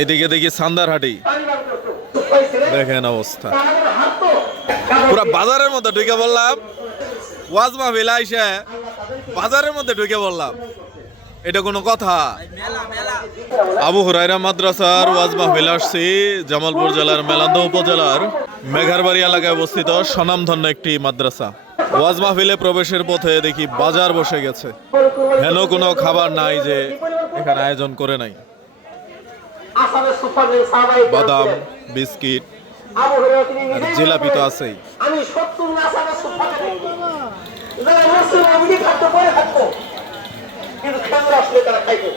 এদিকে দেখি সান্দারহাটি। দেখেন অবস্থা। পুরা বাজারের মধ্যে ঢুকে বললাম ওয়াজ মাহফিল আইসে বাজারের মধ্যে ঢুকে বললাম এটা কোনো কথা? আবু হুরাইরা মাদ্রাসার ওয়াজ মাহফিল আসছি, জামালপুর জেলার মেলান্দ উপজেলার মেঘারবাড়ি এলাকায় অবস্থিত স্বনামধন্য একটি মাদ্রাসা। ওয়াজ মাহফিলে প্রবেশের পথে দেখি বাজার বসে গেছে। হেন কোনো খাবার নাই যে এখানে আয়োজন করে নাই। বাদাম বিস্কিট জিলাপি তো আছেই। আমি সত্তর যারা মুসলিম আমি থাকতো পরে থাকতো কিন্তু খেমরা আসলে তারা খাইতো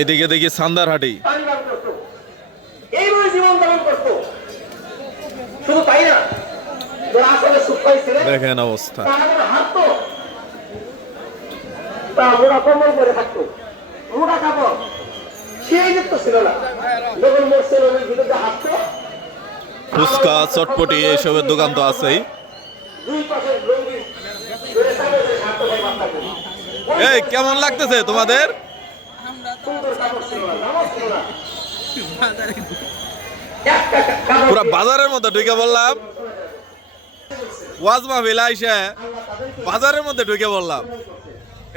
এদিকে দেখি সান্দারহাটি। দেখেন অবস্থা। করে কাপড় সেই যুক্ত ছিল না। যখন মুসলিমের বিরুদ্ধে হাঁটতো ফুচকা চটপটি এইসবের দোকান তো আছেই। এই কেমন লাগতেছে তোমাদের? পুরা বাজারের মধ্যে ঢুকে বললাম। ওয়াজ মাহফিল আইসে বাজারের মধ্যে ঢুকে বললাম।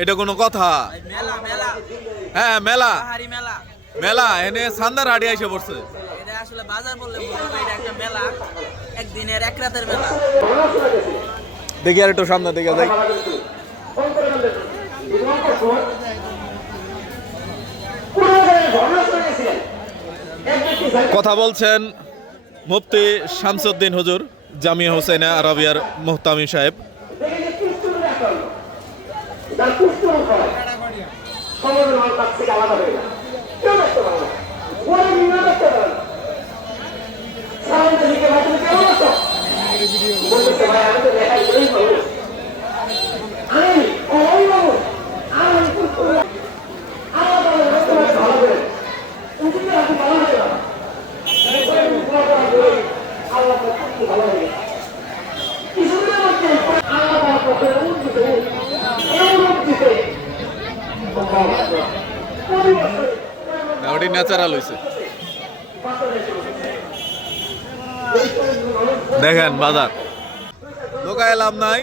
এটা কোনো কথা। মেলা মেলা। হ্যাঁ মেলা। মেলা এনে সান্দার হাটি এসে পড়ছে। এটা আসলে বাজার বললে এটা একটা মেলা একদিনের এক রাতের মেলা। দেখি আর একটু সামনে দিকে যাই। কথা বলছেন মুফতি শামসুদ্দিন হুজুর জামিয়া হোসেনা আরবিয়ার মোহতামি সাহেব। সমাজের মানুষ তার থেকে আলাদা হয়ে যায় কেউ দেখতে পারে না ওরা নিয়ে দেখতে পারে না সারাদিন লিখে ভাই তুমি কেমন আছো বলতেছে ভাই আমি তো দেখাই করেই পাবো আমি ওই বাবু আমি কিন্তু আমার বাবা দেখতে পারে ভালো করে তুমি কিন্তু আপনি ভালো হয়ে যাবে আল্লাহ খুব ভালো হয়ে গেছে কিছুদিনের মধ্যে আল্লাহ তার পক্ষে রূপ দিতে এই রূপ দিতে না, ওটি ন্যাচারাল হয়েছে দেখেন বাজার। দোকায় লাভ নাই।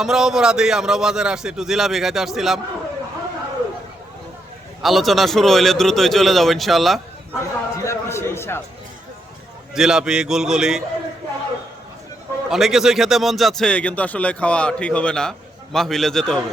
আমরাও অপরাধী আমরাও বাজারে আসছি একটু জিলাপি খাইতে আসছিলাম। আলোচনা শুরু হইলে দ্রুতই চলে যাব ইনশাল্লাহ জিলাপি গুলগুলি। অনেক কিছুই খেতে মন যাচ্ছে কিন্তু আসলে খাওয়া ঠিক হবে না। মাহফিলে যেতে হবে।